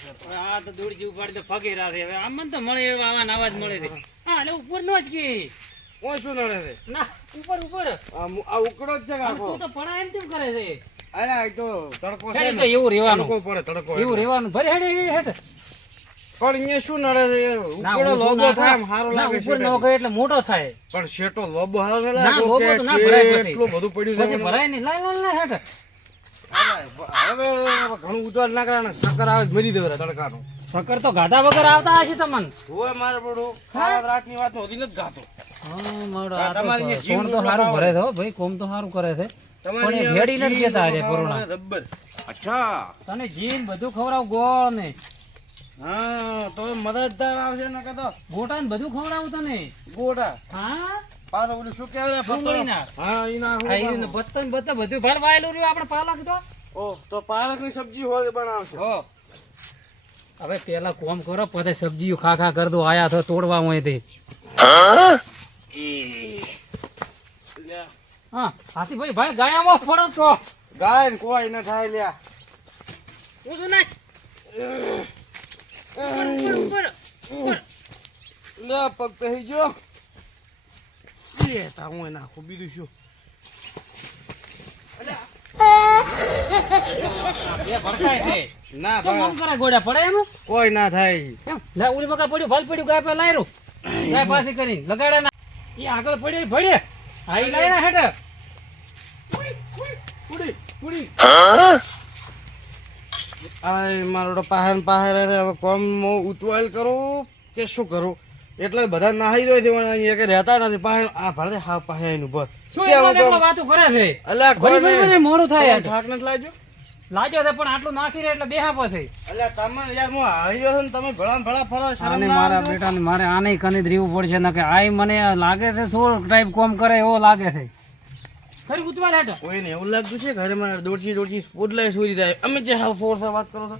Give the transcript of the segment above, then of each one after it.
આ તો દોડજી ઉપાડી તો પગે રાખે હવે આમ તો મળે એવા આવા ને જ મળે છે. હા એટલે ઉપર નો જ કે. ઓય શું નડે છે? ના ઉપર ઉપર. આ ઉકડો જ છે આખો? તું તો પડા એમ કેમ કરે છે? અરે આ તો તડકો છે તો એવું રહેવાનું. તડકો પડે તડકો એવું. રહેવાનું. ભલે હેડે હેડ પણ અહીંયા શું નડે છે? એ ના, ઉકળો ઊંચું લોબો થાય. એમ સારું લાગે છે ઉપર કરે એટલે મોટો થાય. પણ શેટો લોબો હારો ને ના, લોબો તો ના ભરાય પછી. એટલું બધું પડ્યું છે. ભરાય નહીં. લાય લાય લાય હેડ અરે, હવે હવે ઘણું ઉતાર ના કરે ને આવે મરી દેવરા તડકાનું. સકર તો ગાધા વગર આવતા હશે તમને. હોય મારે પડું રાતની વાત નથી નથી ગાતો. હા મારો આ આ તો તમારી જે જીવ કોણ તો સારું ભરે છે ભાઈ કોમ તો સારું કરે છે. પણ એ નથી જતા આજે કોરોના. અચ્છા. તને જીન બધું ખવડાવ ગોળ ને. હા તો મદદદાર આવશે ને કે તો. ગોટા ને બધું ખવડાવું તને. ગોટા? હા? પાછો ઓલું શું કહેવાય? ડુંગળીના. હા ઈ ના ને બત્તન બત્તન બધું ભર વાયેલું રહ્યું આપણે પાલક તો? ઓ તો પાલકની સબ્જી હોય બનાવશે. હો. હવે પેલા કોમ કરો પછી સબ્જીઓ ખા ખા કર દો આયા તો તોડવા હોય તે. હા હાથી ભાઈ ભાઈ ગાયામાં ફળો છો. ગાય ને કોઈ ન થાય લ્યા. હું શું નાખ લે પગ પહેરી ગયો. લે તા હું એ નાખું બીજું શું બે ભડકાય છે ના કેમ ભાઈ આમ કરે ગોડા પડે એમ? કોઈ ના થાય. કેમ ઉલી મકા પડ્યું ભલ પડ્યું ગાય પે લાયરું ગાય પાસે કરીને લગાડે ના. ઈ આગળ પડ્યો ઈ આઈ લાય ના હેઠ. પુડી પુડી આય મારો તો પાહે હવે કોમ હું ઉતવાલ કરું કે શું કરું? એટલે બધા નાહી દો છે અહીંયા કે રહેતા નથી. પાહે આ ભલે હા પાહે એનું ઊભો શું ઊભો? વાતો કરે છે? અલ્યા કોઈ ભરી મોડું થાય યાર. થાક નથી લાગ્યો? લાગ્યો છે પણ આટલું નાખી રહે એટલે બેહા પછી. અલ્યા તમે યાર હું હારી ગયો છું ને તમે ભળા ભલા ફરો શરમ મારા બેટા ને મારે આને કને રહેવું પડશે ને કે આય મને લાગે છે શું ટાઈપ કોમ કરે એવો લાગે છે. ખરી ઉતવા લેટો કોઈને એવું લાગતું છે? ઘરે મને દોડથી દોડથી પોડલાય સુરી જાય. અમે જે હા ફોર્સ વાત કરો તો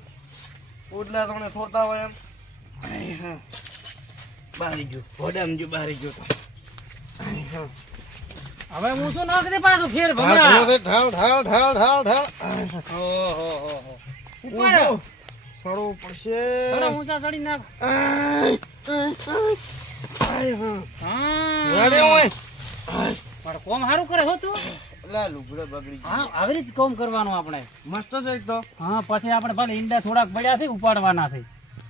પોડલા તમને ફોરતા હોય એમ. હા. બારી ગયો. ઘોડામાં જો બારી ગયો તો. હવે હું શું નાખ દે પાછું ફેર ભમરા ઢાળ ઢાળ ઢાળ ઢાળ ઢાળ. ઓહો હો હો. ઉપર. ચડવું પડશે. થોડા ઊંચા ચડી નાખ. હા. હોય. પણ કોમ સારું કરે હો તું? લા લુગડો બગડી હા આવી રીતે કોમ કરવાનું આપણે. મસ્ત છે એક તો. હા પછી આપણે ભલે ઈંડા થોડાક પડ્યા છે ઉપાડવાના છે.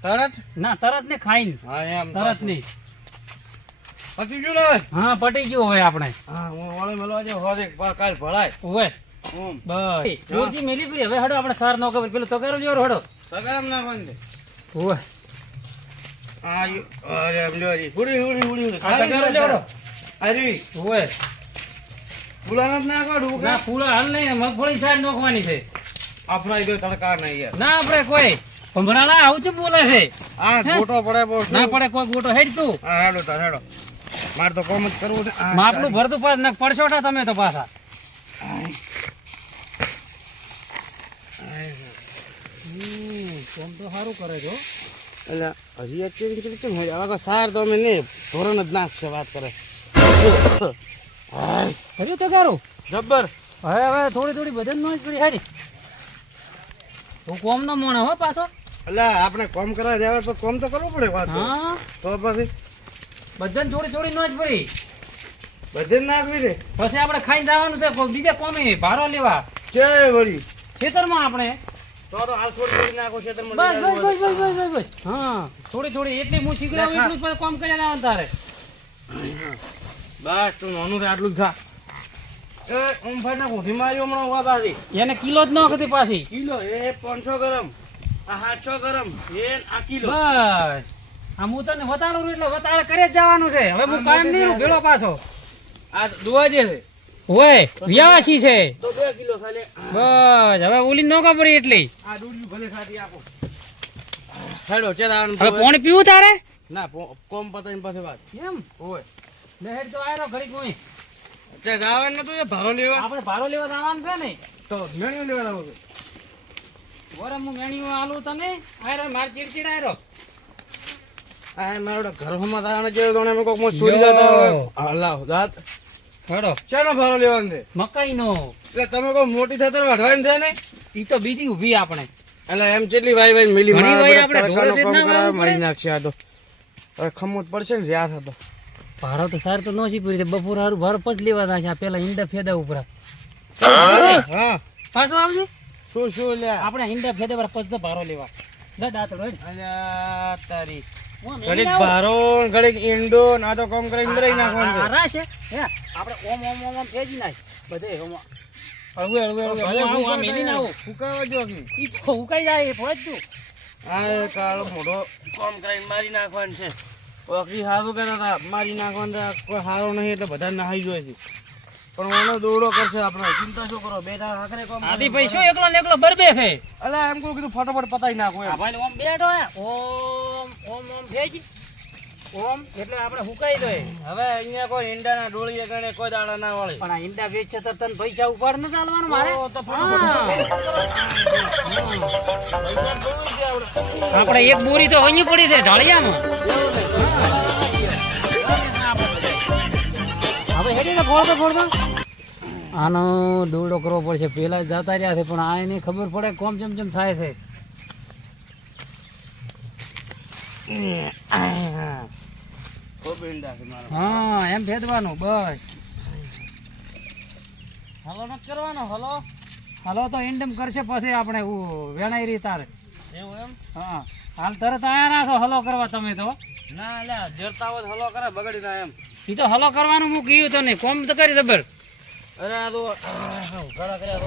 તરત? ના તરત ને ખાઈને. હા તરત નહીં. પતી ગયું ને? હા પટી ગયું હવે આપણે. હા હું વાળે મળવા જાઉં. હોદે કાલ ભળાય. ઓય બસ. જોરજી મેલી પડી. હવે હડો આપણે સાર નો ખબર પેલું તગારો જેવો હડો. સગારામ ના બંધ ઓય આ અરે એમ લ્યો રી. હુડી, હુડી, હુડી, હુડી. આ તગારો લેવડો. અરે, ઓય ફૂલાના ના કાઢું ના ફૂલા હાલ નહીં. મગફળી સાર નોખવાની છે. આપણા તો તડકા નહીં ના આપણે કોઈ. ભમરાળા આવું છે બોલે છે આ હે? ગોટો પડે બોલ ના પડે કોઈ ગોટો હેડ તું હા, હેડો તાર, હેડો. માર તો કોમ જ કરવું છે. માપનું ભરતું પાસ નક પડશોટા તમે તો પાછા. કોમ તો સારું કરે છો એટલે હજી એક ચીમ ચીમ ચીમ હોય. હવે તો સાર તો અમે નહીં ધોરણ જ નાખશે વાત કરે હાય, તો તગારું જબ્બર હવે હવે થોડી થોડી વજન નો જ કરી હેડી તું કોમ નો મોણે હો પાછો અલ્યા આપણે કોમ કરવા રહ્યા તો કોમ તો કરવું પડે વાત તો. પછી? બધાને થોડી થોડી નો જ પડી. બધે નાખવી દે? પછી આપણે ખાઈને જવાનું છે બીજા કોમે ભારો લેવા. કે વળી. ખેતરમાં આપણે. તો તો હાલ થોડી થોડી નાખો છે બસ બસ બસ બસ બસ બસ બસ. હા થોડી થોડી એટલી હું શીખડાવું એટલું જ કોમ કરી લાવવાનું તારે. બસ તું નાનું આટલું જ પાછી એને કિલો જ ન હતી પાછી. કિલો એ પાંચસો ગ્રામ. આ સાતસો ગ્રામ. આ કિલો. બસ. આ હું તને વતાડું એટલે વતાડ કરે જ જવાનું છે. હવે હું કાયમ નહીં ભેળો પાછો. આ દુવા જે છે. હોય વ્યાસી છે. તો બે કિલો ખાલી બસ હવે ઓલી ન પડી એટલી. આ દૂધ ભલે ખાતી આપો. હેડો હવે પાણી પીવું તારે? ના કોમ પતાઈને પાસે વાત. એમ? ઓય. લહેર તો આયરો ઘડીક કોઈ તે ગાવાનું એ ભારો લેવા? આપણે ભારો લેવા જવાનું છે ને. તો લેવાના વગર બોરમ હું મેણ્યું આલું તને? આયરો માર ચીડચીડ આયરો. આ મારો ઘરમાં તાણે જેવો તો અમે કોક મોં સુરી જતા હોય. યો. હલાવ દાંત ભારો લેવાનો છે? મકાઈ એટલે તમે કોઈ મોટી થતા વાઢવાની છે ને ઈ તો બીજી ઊભી આપણે. એટલે એમ કેટલી વાય વાય મિલી ઘણી વાય આપણે તડકાનું ઢોરે કામ કરાવે, છે ના મળી નાખશે આ તો. હવે ખમુત પડશે ને રહ્યા થતો ભારો તો સાર તો નોસી પૂરી બપોર સારું ભારો પછી લેવા થાય છે. આ પેલા ઈંડા ફેદા ઉપર. હા? પાછું આવજે. શું શું લે? આપણે હિંડા ફેદે પર પછી ભારો લેવા. અલ્યા તારી. ઘડીક ભારો ને ઘડીક ઈંડો ને તો કામ કરીને બરાઈ નાખવાનું છે. છે હે? આપણે ઓમ ઓમ ઓમ ઓમ ફેજી નાખ. બધે ઓમ હળવે હળવે હળવે. હું આવું આમ ના આવું. ફૂંકાવા જો કે. ઈ તો ઉકાઈ જાય આ કાળો મોઢો. કામ કરીને મારી નાખવાનું છે. ઓખી સારું કહેતા મારી નાખવાનું કોઈ સારો નહીં એટલે બધા નહાઈ જોઈએ છે. પણ એનો દોડો કરશે આપણે. ચિંતા શું કરો? બે દાડા આખરે કોમ આદી ભાઈ શું એકલો ને એકલો બરબે છે? અલા એમ કહું કીધું ફટાફટ પતાઈ નાખો એમ. ભાઈ ઓમ બેઠો હે. ઓમ ઓમ ઓમ ભેજ. ઓમ એટલે આપણે હુકાઈ દોય હવે અહીંયા કોઈ ઈંડાના ડોળીએ ગણે કોઈ દાડા ના વળે. પણ આ ઈંડા વેચે તો તને પૈસા ઉપાડ ન ચાલવાનું મારે? તો. આપણે એક બોરી તો અહીં પડી છે ઢાળિયામાં. હવે હેડીને ફોડતો ફોડતો આનો દોરડો કરવો પડશે. પેલા જતા રહ્યા છે પણ આ એની ખબર પડે કોમ ચમ ચમ થાય છે. હા એમ ફેદવાનું બસ. હલો નથી કરવાનો હલો. હલો તો ઇન્ડમ કરશે પછી આપણે વેણાઈ રહી તારે. એવું એમ? હા. હાલ તરત આયા છો હલો કરવા તમે તો. ના અલ્યા જરતા હોત હલો કરે બગડી ના એમ. ઈ તો હલો કરવાનું હું કીધું તને કોમ તો કરી દબર અરે આ તો ઘરા કર્યા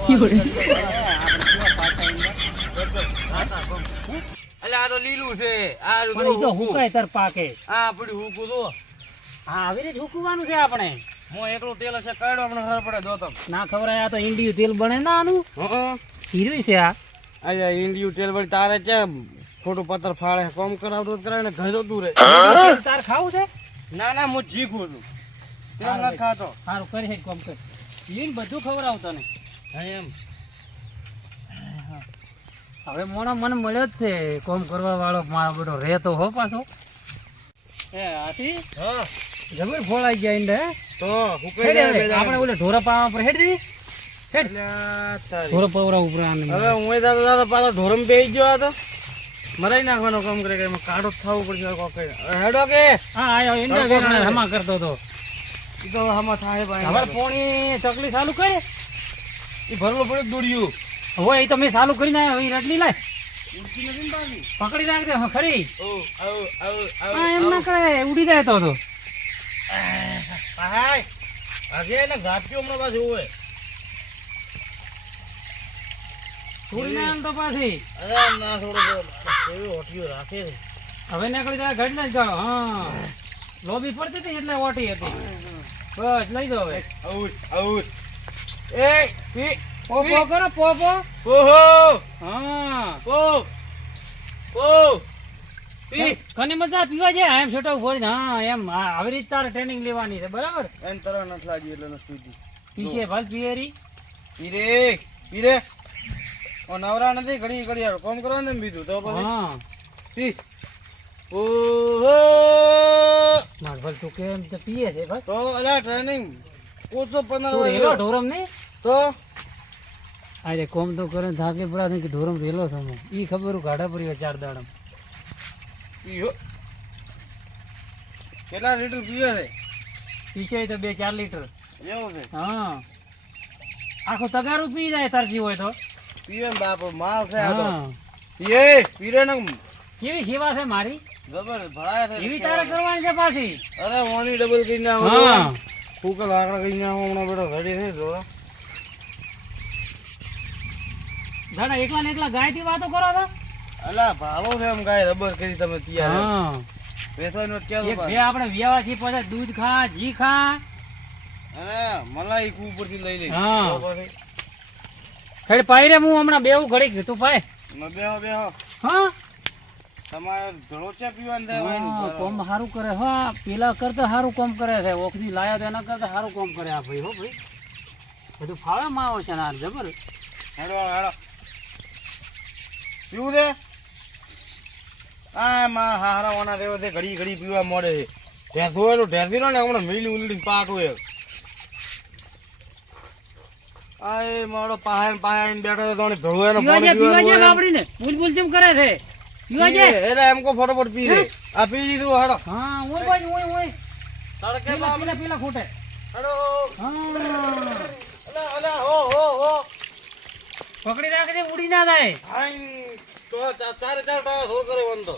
આ તો લીલું છે. આ તો હુકાય તર પાકે. આ પડ્યું હુકું તો. હા આવી રીતે હુકવાનું છે આપણે. હું એકલું તેલ હશે કાઢો આપણે ખબર પડે દો તમ. ના ખબર આ તો ઈંડિયું તેલ બને ના આનું હં. હીરું છે આ. અલ્યા ઇન્ડિયું તેલ વળી તારે છે ખોટું પથ્થર ફાળે કોમ કરાવતો જ કરાય ને ઘર તો દૂર તેલ તાર ખાવું છે? ના ના હું જીખું છું. તે ન ખાતો. સારું કરી હે કોમ કર. ઈન બધું ખવડાવ તને. હા એમ. હવે મોણો મને મળ્યો જ છે કોમ કરવા વાળો મારો બધો રહેતો હો પાછો. એ આથી? હા. જબર ફોળાઈ ગયા ઈંડા તો હું દાડા. આપણે ઓલે ઢોરા પાવા પર હેડ દી. હેડ. અલ્યા તારી. ઢોરા પવરા ઉપર આને. હવે હું દાદા દાદા પાછો ઢોરમ બેસી ગયો હતો મરાઈ નાખવાનો કામ કરે કે એમાં કાઢો થવું પડશે કોકે. હેડો કે. હા આયો તડકો હમા કરતો તો. ઈ તો હમા થાય ભાઈ. હવે પોણી ચકલી ચાલુ કરે? ઈ ભરલો પડે દોડ્યું? હવે ઈ તો મેં ચાલુ કરીને આવ્યો અહીં રડલી લાય. ઉડતી નથી ને પાછી? પકડી નાખ હા ખરી. ઓ આવ આવ હા એમ ના કરે ઉડી જાય તો તો. ભાઈ આજે એને ગાપ્યો હમણાં પાછું હોય ઉડી ના તો પાછી. અરે ના થોડું કેવી હોટિયું રાખે છે. હવે નીકળી જાય ઘડી ના જાઓ હા. લોબી પડતી હતી એટલે ઓટી હતી. બસ લઈ દો હવે. Out out. એ પી પો પો કરો પોપો ઓહો. હા. પો પો પી. કને મજા પીવા જાય એમ છોટા ઊભો હા એમ હા, આવી રીતે તારે ટ્રેનિંગ લેવાની છે બરાબર? એમ તરહ નથી લાગી એટલે નથી પીધી પીછે ભલ પીએરી પીરે પીરે નવરા નથી ઘડી ઘડી કોમ કરવાનું ને બીજું તો પછી? હા. પી. ઓહો! માર ભલ તું કેમ તો પીએ છે ભાઈ? તો અલા ટ્રેનિંગ કોસો પંદર રેલો ઢોરમ ને? તો? અરે કોમ તો કરે થાકે પડા ને કે ઢોરમ રેલો સમો ઈ ખબર ગાડા પડી ચાર દાડમ. ઈયો કેટલા લીટર પીવે છે? પીછે તો બે ચાર લીટર. એવું છે? હા. આખો તગારું પી જાય તારજી હોય તો. ને બાપો માલ છે આ તો. પીએ પીરે ને કેવી સેવા છે મારી? જબર ભરાય છે. એવી તારે કરવાની છે પાછી? અરે ઓની ડબલ કરી નાખો હા. ફૂકલ આકડા કરી નાખો હમણાં બેટો ઘડી છે જો દાડા એકલા ને એકલા ગાયથી વાતો કરો છો? અલા ભાલો છે એમ ગાય રબર કરી તમે તૈયાર. હા. વેચવાનો ક્યાં એક બે આપણે વ્યાવા છીએ પછી દૂધ ખા ઘી ખા. અરે મલાઈ કુ ઉપરથી લઈ લે. હા. ખેડ પાઈ રે હું હમણાં બેવું ઘડી તું પાય બેહો બેહો. હા? તમારે ધડો ચા પીવાનું થાય કોમ સારું કરે. હા પેલા કરતા સારું કોમ કરે છે. ઓખની લાયા તો એના કરતા સારું કોમ કરે આ ભાઈ હો ભાઈ. બધું ફાળે માં આવે છે ના જબર હેડો હેડો. પીવું દે આ માં હારા ઓના દેવો તે ઘડી ઘડી પીવા મળે છે. ઢેસો એલું ઢેસી ને હમણાં મિલી ઉલડી પાક હોય. આ એ મારો પાહે પાહે બેઠો તો તોણે ભેળો એનો પાણી છે પીવા છે પીવાનું ભૂલ ભૂલ ચેમ કરે છે. પીવા છે એમ કો ફટાફટ પી રે આ પી લીધું હાડો હા ઓય બાજુ ઓય ઓય. તડકે બાપ. પેલા પેલા ખૂટે. હાડો હા. અલા અલા હો હો હો. પકડી રાખજે ઉડી ના જાય. હાઈ તો ચારે ચાર ટાકા ધોર કરે વંતો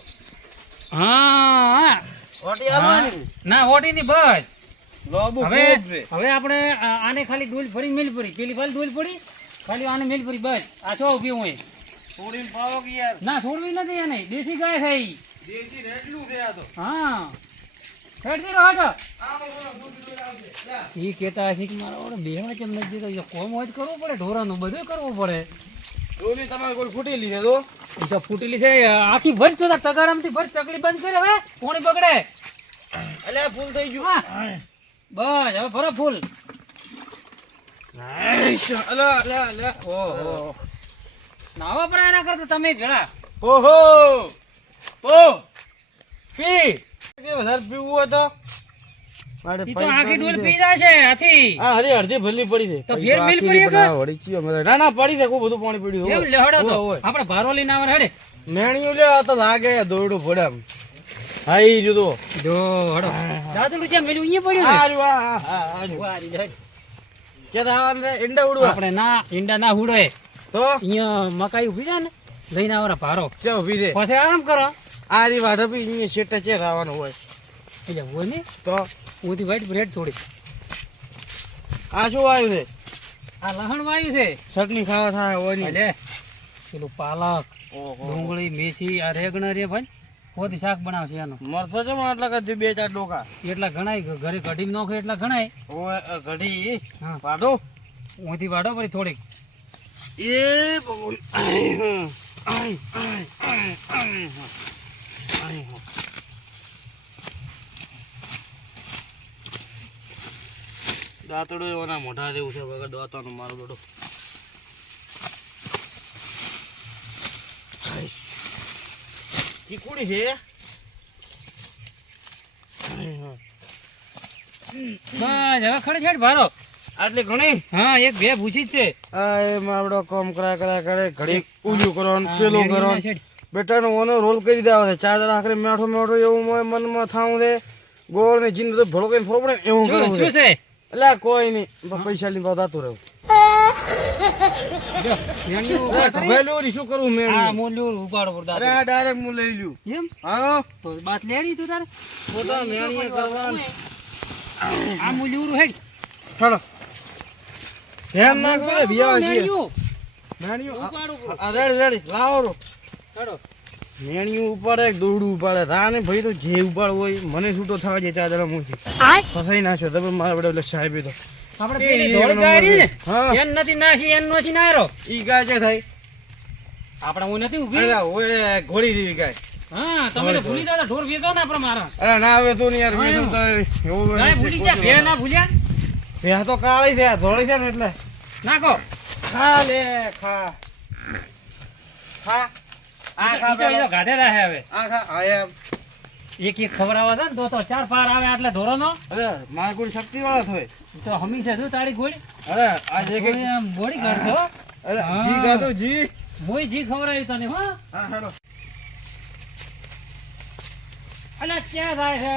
હા ઓટી આલવાની? ના હોટી ની બસ. હવે હવે આપણે આને ખાલી ડોલ ફરી મિલ પડી. પેલી ખાલી ડોલ પડી ખાલી આને મિલ પડી બસ. આ છો ઊભી હું છોડીને પાવો કે યાર? ના છોડવી નથી એને દેશી ગાય છે ઈ. દેશી રેડલું છે આ તો. હા. રહો હટો. ઈ કહેતા હશે કે મારા ઓળે બેહવા કેમ નથી દેતો? કોમ હોય કરવું પડે ઢોરાનું બધું કરવું પડે. ડોલી તમારે કોઈ ફૂટી લીધે તો? ઈ તો ફૂટેલી છે. આખી ભર તો તગારામથી ભર ચકલી બંધ કરે હવે કોણી બગડે. અલ્યા ફૂલ થઈ ગયું. હા. બસ હવે ભરો ફૂલ. નાવા પર એના કરતા તમે ભેળા. ઓહો. ઓ પી. કે વધારે પીવું હોય તો? મારે ઈ તો આખી ડોલ પી જાય છે આથી આ હરી અડધી ભરલી પડી છે. તો ફેર મિલ પડી એક? વળી ચીયો મેં ના ના પડી છે બધું પાણી પડ્યું એમ તો. હોય, હોય. ભારો લઈને આવે હેડે. મેણિયું લે તો લાગે દોરડું પડે હા ઈ જુદો. જો હડો. દાદલું જેમ મેલું અહીંયા પડ્યું આ, આ, આ રહ્યું. વારી લે. કે દાવાનું ઈંડા ઉડવા. આપણે ના ઈંડા ના હુડે તો? અહીંયા મકાઈ ઊભી છે ને લઈને આવરા ભારો. ચા ઊભી છે પછી આરામ કરો. આ રી વાઢ બી અહીંયા શેઠે ચે થવાનું હોય? એટલે હોય ને? તો? ઓથી વાઈટ બ્રેડ થોડી. આ શું આવ્યું છે? આ લહણ વાયું છે. ચટણી ખાવા થાય હોય નહીં એટલે પેલું પાલક ડુંગળી મેથી આ રેગણ રે ભાઈ. ઓથી શાક બનાવશે એનું? મરસો છે મને એટલા કદી બે ચાર ડોકા. એટલા ઘણાય? ઘરે કઢી નોખે એટલા ઘણાય? ઓ ઘડી. હા. વાઢો. ઓથી વાડો પછી થોડીક. એ ભગવાન. દાંતડો એવાના મોઢા જેવું છે વગર દાંતનો મારો દોડો. ચીકુડી છે. બસ હવે ખડે છેડ ભારો. આટલી ઘણી? હા એક બે ભૂસી છે. આ એ માવડો કોમ કરા કરા કરે ઘડી ઉજુ કરો ને પેલું કરો બેટા નો બેટાનો ઓનો રોલ કરી દેવા છે. ચાદર આખરે મેઠો મેઠો એવું મોય મનમાં થાઉં છે. ગોળ ને જીન બધું ભળો કઈ ફોપડે એવું શું કરવું શું છે. છે? એટલે કોઈ નહીં પૈસા લઈને જાતું રહેવું જો, કરી. શું કરવું મેં ઉપાડો પર દાદા. આ ડાયરેક્ટ હું લઈ લ્યું. એમ? હા. તો બાત લે તું તારે? પોતા મેણીએ કરવાનું. આ મૂલ્યું ઉરું હેડ. ચાલો. ધ્યાન નાખો ને ભિયાવા છીએ. મેણિયું. મેણીયું ઉપાડું પર. આ રેડી રેડી લાવો. રો હેડો. મેણીયું ઉપાડે દોરડું ઉપાડે. રાને ભાઈ તો જે ઉપાડ હોય મને છૂટો થવા જાય ચાદર મુથી ફસાઈ નાખ્યો. તમે મારા વડે એટલે સાહેબ તો આપણે પેલી એક રહી ને એન નથી નાસી એન નોસી નાયરો ઈ ગાય છે થાય આપણે હું નથી ઊભી? અરે ઓય ઘોડી જેવી ગાય. હા તમે તો ભૂલી ગયા ઢોર વેચો ને આપણે મારા. અરે ના હવે તું ને યાર હા, તો એવું ગાય ભૂલી ગયા ભે ના ભૂલ્યા? ભે તો કાળી છે ધોળી છે ને એટલે. નાખો. ખા લે ખા. ખા. આ ખા. ગાધેલા છે હવે. આ ખા. આ એમ. એક એક ખવડાવવા છે ને તો તો ચાર પાર આવે આટલે ઢોરોનો અરે માર ગોળી શક્તિ વાળા થોય તો હમી છે શું તારી ગોળી? અરે આ જે કે ગોળી આમ અરે જી ગાતો જી. મોય જી ખવડાવી તને હો? હા હેલો. અલા ક્યાં થાય છે?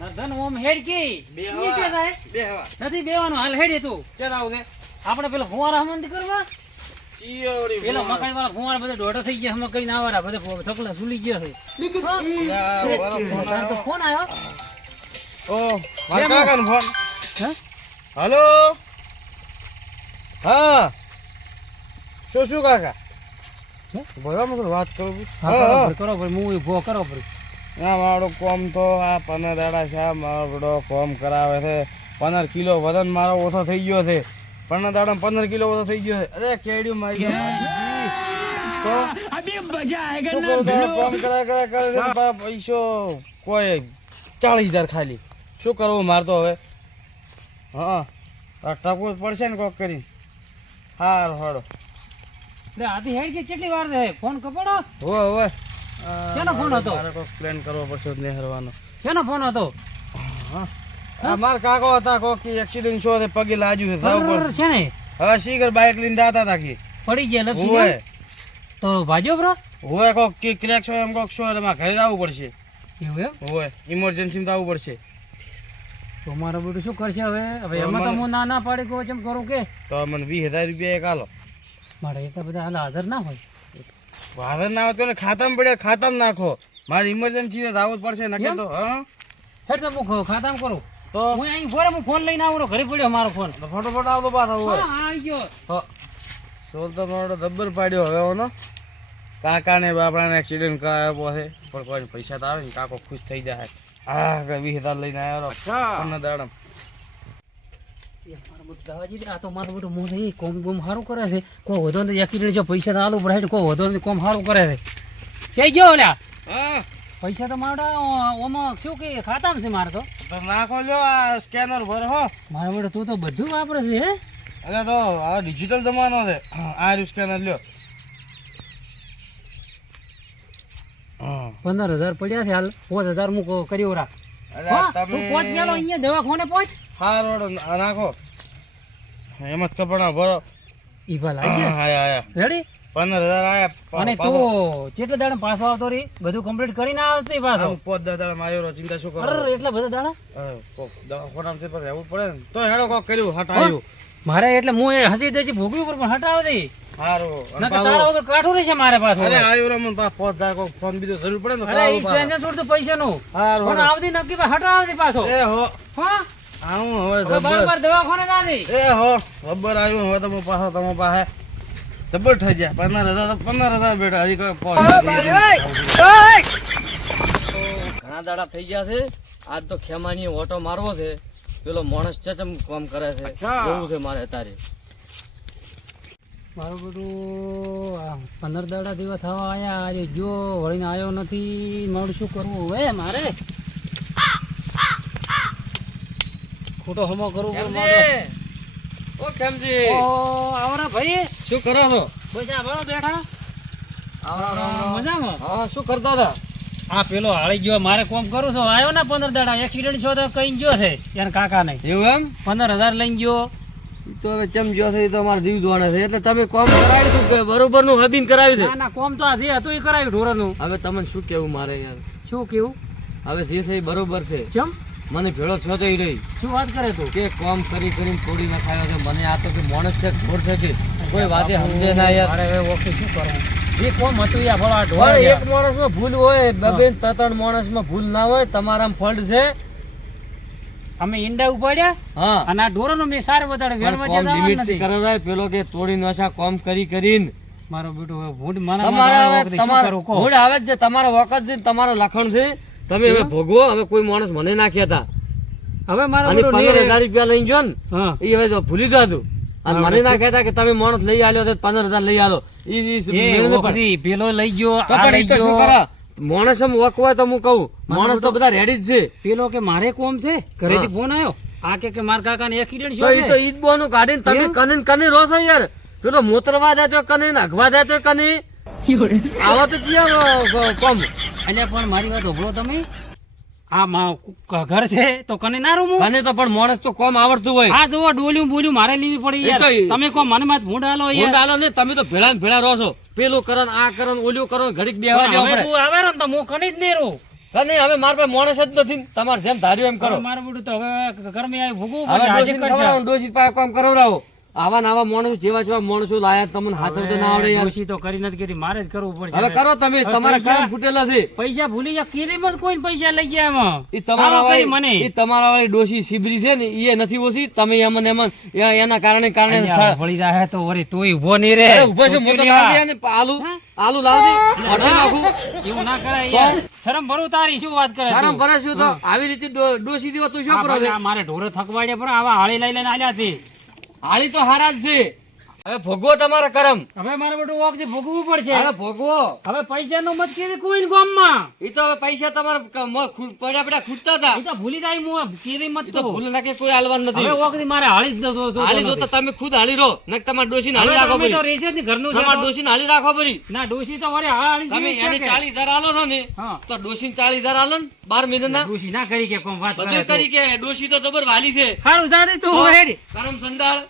નર્ધન ઓમ હેડકી. બે નીચે થાય. બે હવા. નથી બેવાનું હાલ હેડી તું. ક્યાં આવું છે? આપણે પેલા ફુવારા હમંત કરવા? પેલા મકાઈ વાળા ફુવારા બધા દોઢો થઈ ગયા હમ કરીને આવવાના બધા સકલા સુલી ગયા છે. ફોન આવ્યો. ઓ મારા કાકાનો ફોન. હે? હા. શું શું કાકા? હે? બરાબર વાત કરું હા કરો ભાઈ હું ઊભો કરો ભાઈ. મારો કોમ તો આ પંદર દાડા છે મારો કોમ કરાવે છે. પંદર કિલો વજન મારો ઓછો થઈ ગયો છે. પંદર દાડા પંદર કિલો ઓછો થઈ ગયો છે. અરે કેડ્યું મારી ગયા. તો કરું તારે કોમ કરા કરા કરે પૈસો કોઈ ચાલીસ હજાર ખાલી. શું કરવું મારતો હવે? હા ટકવું પડશે ને કોક કરી હાર હાડો. લે આથી હેડ કે કેટલી વાર છે ફોન કપડો. હોય હોય શેનો ફોન હતો? મારે કોક પ્લાન કરવો પડશે નેહરવાનો. શેનો ફોન હતો? આ માર કાકો હતા કોક એક્સિડન્ટ છો તે પગે લાજ્યું છે સાવ પર. છે ને? હવે શીખર બાઇક લઈને જાતા હતા કે. પડી ગયા લપસી ગયા? તો ભાજો બ્રો? હોય કોક કે ક્રેક છો એમ કોક છો એટલે મારે ઘરે આવવું પડશે. એવું એમ? હોય ઇમરજન્સી માં આવવું પડશે. તો મારા બેટું શું કરશે હવે? હવે એમાં તો હું ના ના પાડી કહું એમ કરું કે? તો મને વીસ હજાર રૂપિયા એક હાલો મારે એટલા બધા હાલ હાજર ના હોય. હાજર ના હોય તો ખાતામાં પડ્યા ખાતામાં નાખો. મારે ઇમરજન્સી આવવું પડશે નકે તો હા? હેડ તો હું ખાતામાં કરું. તો? હું અહીં ફોરે હું ફોન લઈને આવું ઘરે પડ્યો મારો ફોન. ફટોફટ આવતો પાછો હા આવી ગયો. સોલ તો મારો દબ્બર પાડ્યો હવે ઓનો કાકાને બાપડાને એક્સિડન્ટ કરાવ્યો પાસે પણ કોઈ પૈસા તો આવે ને કાકો ખુશ થઈ જાય. આ કે વીસ હજાર લઈને આવ્યો અચ્છા. દાડમ. આ તો મારો બધું મોં એ કોમ સારું કરે છે. કોઈ વધો નથી એક્સિડન્ટ જો પૈસા તો આલુ પડે કોઈ વધો નથી કોમ સારું કરે છે. જઈ ગયો ઓલ્યા હા. પૈસા તો મારા ઓમાં શું કે ખાતામાં છે મારે તો. નાખો લ્યો આ સ્કેનર ભર હો. મારા માટે તું તો બધું વાપરે છે હે? એટલે તો આ ડિજિટલ જમાનો છે. આ રહ્યું સ્કેનર લ્યો. હા. પંદર હજાર પડ્યા છે હાલ. પાંચ હજાર મૂકો કર્યો રાખ. હા, તું પહોંચ ગયેલો અહીંયા દવાખાને પહોંચ હારો નાખો. એમ જ કપડા ભરો. ઈ ભા લાગી ગયા? આયા આયા. રેડી 15000 આયા. અને. તું કેટલા દાડા પાછો આવતો રી બધું કમ્પ્લીટ કરીને આવતી પાછો. હું પોત દાડા માર્યો ચિંતા શું કરો અરે એટલા બધા દાડા? કોક દવાખાનામાં છે પર રહેવું પડે ને. તો હેડો કોક કર્યું હટાયું મારે એટલે હું એ હસી દેજી ભોગવી ઉપર પણ હટાવ દે હારું અને તારા વગર કાઠું રહેશે મારે પાસે અરે પોત દા કોક ફોન બીજો જરૂર પડે ને તો અરે ઈ ટેન્શન છોડ તું પૈસાનું. હારું પણ આવતી નક્કી હટાવ દે પાછો. એ હો. હા? આવું હવે હવે જબ્બર દવાખાને ના દે. એ હો જબ્બર આવ્યું હવે તમે પાછો તમે પાસે. જબ્બર થઈ જાય. પંદર હજાર પંદર હજાર બેટા હજી કોઈ ઘણા દાડા થઈ ગયા છે. આજ તો ખેમાની ઓટો મારવો છે. પેલો માણસ ચચમ કામ કરે છે. જોવું છે મારે તારે મારું બધું પંદર દાડા દિવસ થવા આવ્યા આજે જો વળીને આવ્યો નથી મારું શું કરવું હવે મારે? ખોટો હમો કરું પડે મારે. ઓ ખેમજી! ઓ આવરા ભાઈ. શું કરો છો? પૈસા ભરો બેઠા. આવરા. મજામાં? હા શું કરતા હતા? આ પેલો હાળી ગયો. મારે કોમ કરું છું. આવ્યો ને પંદર દાડા. એક્સિડન્ટ છો તો કઈ ગયો છે કાકા નહીં એવું એમ? પંદર હજાર લઈને ગયો. તો હવે ચમ છે તો અમારા જીવ છે. એટલે તમે કોમ કરાવી શું કે બરોબરનું હબીન કરાવ્યું છે? ના ના કોમ તો આ જે હતું એ કરાવ્યું ઢોરનું. હવે તમને શું કેવું મારે યાર? શું કેવું? હવે જે છે બરોબર છે. ચમ? મને ભેળો છો તો રહી. શું વાત કરે તું? કે કોમ કરી કરીને તોડી નખાયો છે. મને આ તો કે માણસ છે ઘોર છે કે. કોઈ વાતે સમજે ના યાર. અરે હવે ઓકે શું કરવું? જે કોમ હતું યાર ભલો આ ઢોર એક. માણસમાં ભૂલ હોય બે ત્રણ માણસમાં ભૂલ ના હોય તમારામાં ફંડ છે. અમે ઈંડા ઉપાડ્યા હા. અને આ ઢોરનું મેં સાર પણ વેણમાં જતા લિમિટ નથી. કરાવાય પેલો કે તોડી નશા કોમ કરી કરીને. મારો બેટો ભૂંડ મને તમારા તમારા? ભૂલ આવે છે. તમારો વખત છે તમારો લખણ છે. તમે હવે ભોગવો હવે કોઈ માણસ મને ના કહેતા. હવે મારા અને પંદર હજાર રૂપિયા લઈને જો ને એ હવે જો ભૂલી જાતું અને મને ના કહેતા કે તમે માણસ લઈ આલ્યો તો પંદર હજાર લઈ આલો. એ પેલો લઈ ગયો પણ ઈ તો શું ગયો. કરે? માણસ એમ વક હોય તો હું કહું માણસ તો બધા રેડી જ છે. પેલો કે મારે કોમ છે? ઘરેથી ફોન આવ્યો આ કે કે માર કાકા ને એક્સિડન્ટ ઈ તો ઈ બોનું કાઢીને તમે કને કને રો છો યાર? પેલો મોતરવા જાય તો કને નાખવા જાય તો કને? આવા તો ક્યાં કોમ? અલ્યા પણ મારી વાત હોભળો તમે. આ મા- ઘર છે તો કને ના રૂમું? કને તો પણ માણસ તો કોમ આવડતું હોય. આ જોવો ડોલ્યું બોલ્યું મારે લેવી પડી યાર. તમે કો મને માત ભૂંડ આલો હું ને તમે તો ભેળા ભેળા રહો છો. પેલું કરન આ કરન ને ઓલું કરો ઘડીક બેહવા પડે. તું આવે ને તો હું કની જ નહીં રહું. કને હવે મારા પાસે માણસ જ નથી તમારે જેમ ધાર્યું એમ કરો. મારું બધું તો હવે આવી ખવડાવો ને ડોશી પાસે કામ કરાવડાવો. આવા આવા માણસો જેવા જેવા માણસો લાયા તમને હાથવતે ના આવડે યાર. તો કરી નથી કીધી મારે જ કરવું પડશે હવે કરો તમે તમારા કામ ફૂટેલા છે. પૈસા ભૂલી જા કિરીમત કોઈ પૈસા લઈ ગયા એમાં. એ તમારા વાળી મને. એ તમારા વાળી ડોસી સિબરી છે ને એ નથી ઓછી. તમે એમને એમ એના કારણે કારણે ભળી જાય તો વળી તોય ઊભો નહીં રે ઊભો છે મોટો લાવી અને આલુ આલુ લાવી અઢી નાખું. એવું ના કરાય યાર. શરમ ભરું તારી શું વાત કરે શરમ ભરે શું તો? આવી રીતે ડોસી દેવા તું શું કરો મારે ઢોરે થકવાડ્યા પણ આવા હાળી લઈ લઈને આલ્યા છે. હાળી તો હારા જ છે. હવે ભોગવો તમારા કરમ. હવે મારે બધું વોક છે ભોગવવું પડશે. હવે ભોગવો. હવે પૈસા નો મત કીધી કોઈ ગામમાં? એ તો હવે પૈસા તમારા મ- પડ્યા પડ્યા ખૂટતા હતા. એ તો ભૂલી જાય હું કીધી મત તો ભૂલ નાખે કોઈ હાલવાનું હવે નથી વોકથી મારે હાળી જ દો હાળી દો તો તમે ખુદ હાળી રહો ને તમારે ડોશીને હાલી હાળી રાખો તો રેસે ની ઘરનું તમારે તો. ડોશીને હાલી રાખો પડી ના ડોશી તો વળી હાળી તમે એને કે. ચાલીસ આલો છો ને તો ડોશીને ચાલીસ હજાર આલો ને બાર મહિનાના. ડોશી ના કરી કે કોમ વાત કરે તો. કરી કે ડોશી તો જબર વાલી છે. હારું જાડી તું હેડી. કરમ સંડાળ.